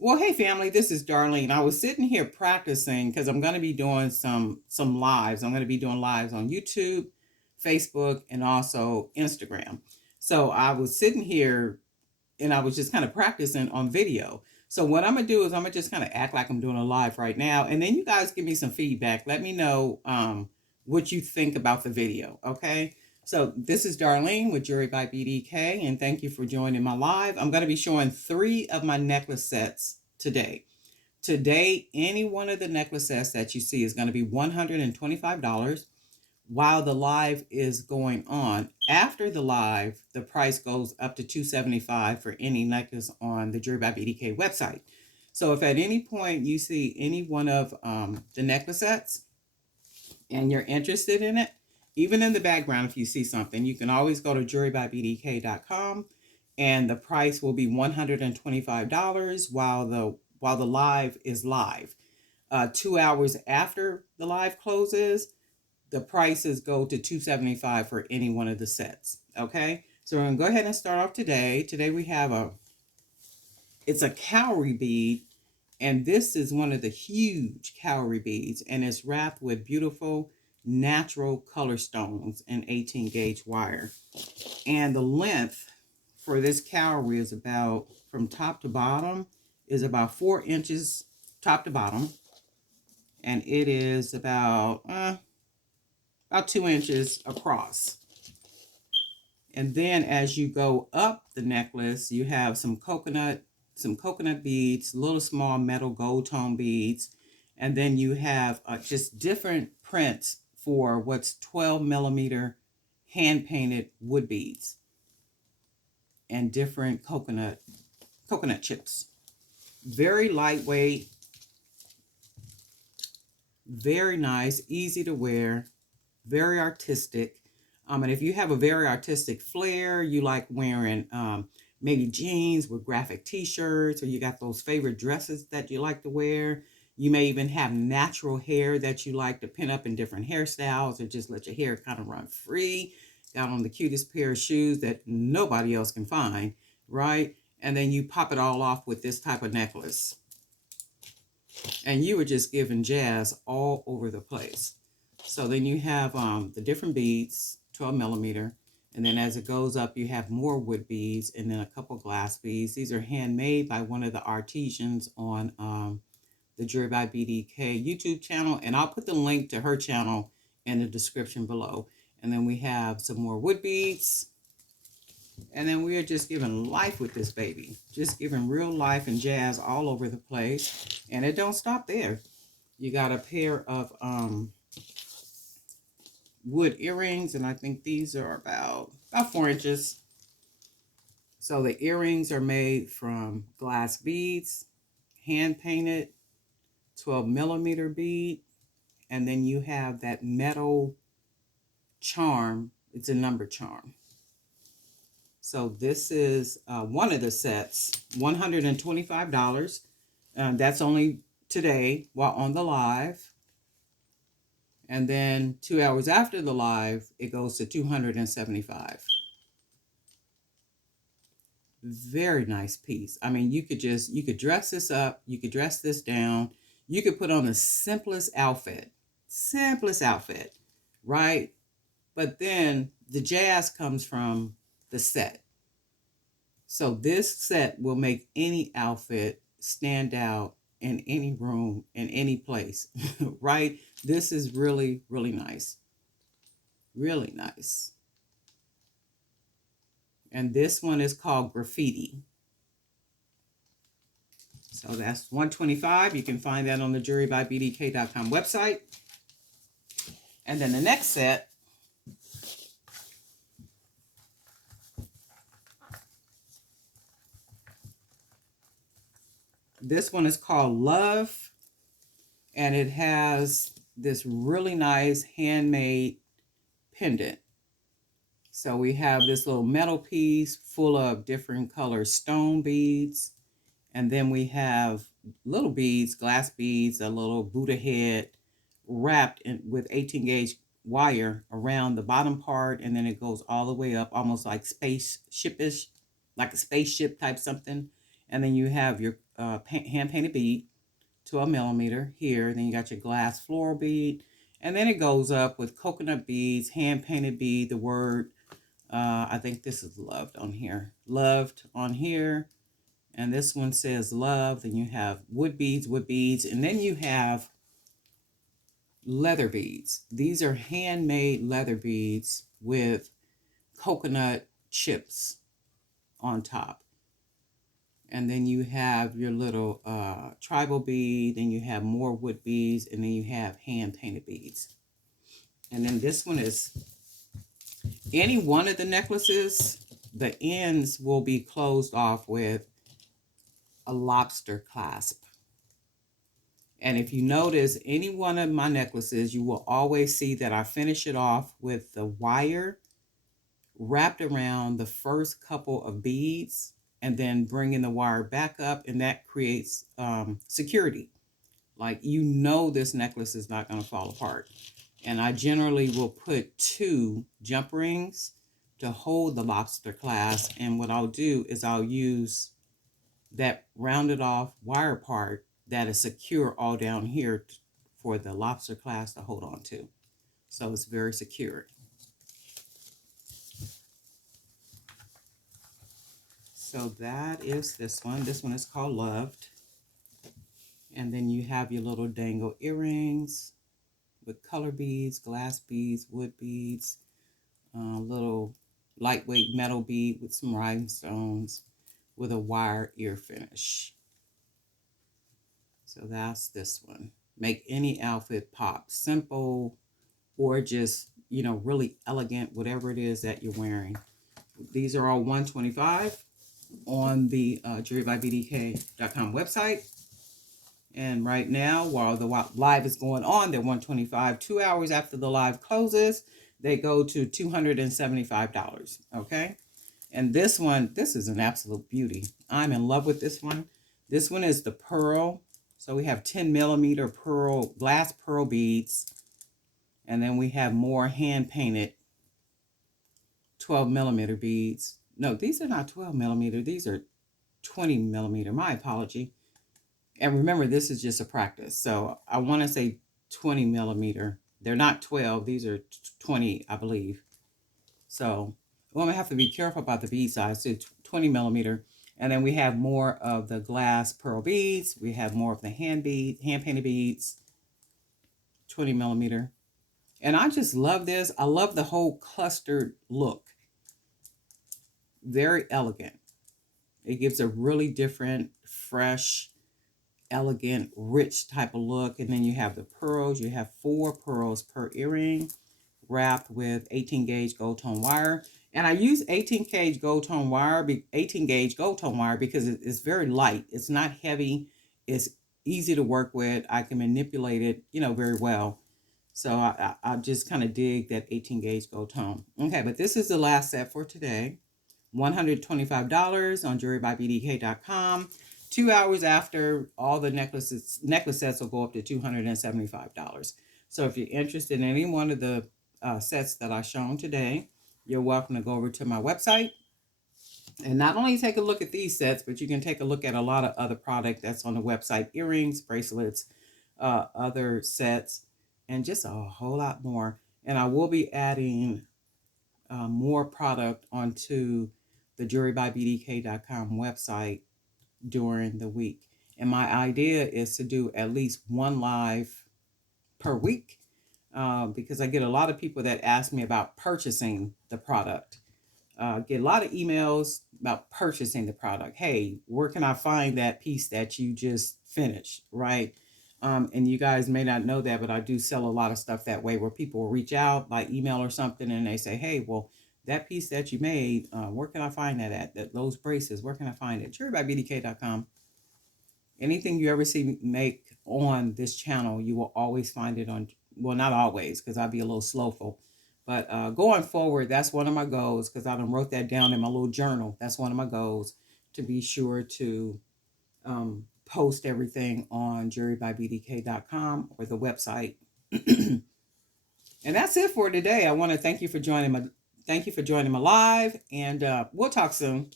Well, hey family, this is Darlene. I was sitting here practicing because I'm going to be doing some lives. I'm going to be doing lives on YouTube, Facebook, and also Instagram. So I was sitting here and I was just kind of practicing on video. So what I'm gonna do is I'm gonna just kind of act like I'm doing a live right now, and then you guys give me some feedback. Let me know what you think about the video. Okay. So this is Darlene with Jewelry by BDK, and thank you for joining my live. I'm going to be showing 3 of my necklace sets today. Today, any one of the necklace sets that you see is going to be $125 while the live is going on. After the live, the price goes up to $275 for any necklace on the Jewelry by BDK website. So if at any point you see any one of the necklace sets and you're interested in it, even in the background, if you see something, you can always go to jewelrybybdk.com and the price will be $125 while the live is live. 2 hours after the live closes, the prices go to $275 for any one of the sets. Okay, so we're gonna go ahead and start off today. Today we have it's a cowrie bead, and this is one of the huge cowrie beads, and it's wrapped with beautiful natural color stones and 18 gauge wire. And the length for this cowrie is about, from top to bottom, is about 4 inches top to bottom, and it is about 2 inches across. And then as you go up the necklace, you have some coconut beads, little small metal gold tone beads, and then you have just different prints for what's 12 millimeter hand painted wood beads and different coconut chips. Very lightweight, very nice, easy to wear, very artistic. And if you have a very artistic flair, you like wearing maybe jeans with graphic t-shirts, or you got those favorite dresses that you like to wear. You may even have natural hair that you like to pin up in different hairstyles, or just let your hair kind of run free. Got on the cutest pair of shoes that nobody else can find, right? And then you pop it all off with this type of necklace. And you were just giving jazz all over the place. So then you have the different beads, 12 millimeter. And then as it goes up, you have more wood beads and then a couple glass beads. These are handmade by one of the artisans on the Jewelry by BDK YouTube channel. And I'll put the link to her channel in the description below. And then we have some more wood beads. And then we are just giving life with this baby. Just giving real life and jazz all over the place. And it don't stop there. You got a pair of wood earrings, and I think these are about 4 inches. So the earrings are made from glass beads, hand painted, 12 millimeter bead, and then you have that metal charm. It's a number charm. So this is one of the sets, $125. That's only today while on the live. And then 2 hours after the live, it goes to $275. Very nice piece. I mean, you could dress this up, you could dress this down, you could put on the simplest outfit, right? But then the jazz comes from the set. So this set will make any outfit stand out in any room, in any place, right? This is really, really nice. Really nice. And this one is called Graffiti. So that's $125. You can find that on the jewelrybybdk.com website. And then the next set this one is called Love, and it has this really nice handmade pendant. So we have this little metal piece full of different color stone beads. And then we have little beads, glass beads, a little Buddha head wrapped with 18 gauge wire around the bottom part. And then it goes all the way up, almost like spaceship-ish, like a spaceship type something. And then you have your hand painted bead, 12 millimeter here. Then you got your glass floral bead. And then it goes up with coconut beads, hand painted bead, the word, I think this is loved on here. Loved on here. And this one says love. Then you have wood beads, and then you have leather beads. These are handmade leather beads with coconut chips on top. And then you have your little tribal bead, then you have more wood beads, and then you have hand painted beads. And then this one is any one of the necklaces, the ends will be closed off with a lobster clasp. And if you notice any one of my necklaces, you will always see that I finish it off with the wire wrapped around the first couple of beads and then bringing the wire back up, and that creates security. Like, you know, this necklace is not going to fall apart. And I generally will put 2 jump rings to hold the lobster clasp, and what I'll do is I'll use that rounded off wire part that is secure all down here for the lobster clasp to hold on to. So it's very secure. So that is this one. This one is called Loved. And then you have your little dangle earrings with color beads, glass beads, wood beads, little lightweight metal bead with some rhinestones with a wire ear finish. So that's this one. Make any outfit pop. Simple or just, you know, really elegant, whatever it is that you're wearing. These are all $125 on the jewelrybybdk.com website. And right now, while the live is going on, they're $125. 2 hours after the live closes, they go to $275. Okay. And this one, this is an absolute beauty. I'm in love with this one. This one is the pearl. So we have 10 millimeter pearl, glass pearl beads. And then we have more hand painted 12 millimeter beads. No, these are not 12 millimeter. These are 20 millimeter. My apology. And remember, this is just a practice. So I want to say 20 millimeter. They're not 12. These are 20, I believe. So I'm going to have to be careful about the bead size. So 20 millimeter. And then we have more of the glass pearl beads. We have more of the hand painted beads. 20 millimeter. And I just love this. I love the whole clustered look. Very elegant. It gives a really different, fresh, elegant, rich type of look. And then you have the pearls. You have 4 pearls per earring wrapped with 18 gauge gold tone wire. And I use 18 gauge gold tone wire because it's very light. It's not heavy. It's easy to work with. I can manipulate it, you know, very well. So I just kind of dig that 18 gauge gold tone. Okay, but this is the last set for today. $125 on jewelrybybdk.com. 2 hours after, all the necklace sets will go up to $275. So if you're interested in any one of the sets that I've shown today, you're welcome to go over to my website and not only take a look at these sets, but you can take a look at a lot of other product that's on the website: earrings, bracelets, other sets, and just a whole lot more. And I will be adding more product onto the jewelrybybdk.com website during the week. And my idea is to do at least one live per week because I get a lot of people that ask me about purchasing the product. Get a lot of emails about purchasing the product. Hey, where can I find that piece that you just finished, right? And you guys may not know that, but I do sell a lot of stuff that way, where people will reach out by email or something and they say, hey, well, that piece that you made, where can I find that at? Those braces, where can I find it? jewelrybybdk.com. Anything you ever see me make on this channel, you will always find it on, well, not always, because I'd be a little slowful. But going forward, that's one of my goals, because I done wrote that down in my little journal. That's one of my goals, to be sure to post everything on jewelrybybdk.com or the website. And that's it for today. I want to thank you for joining my live, and we'll talk soon.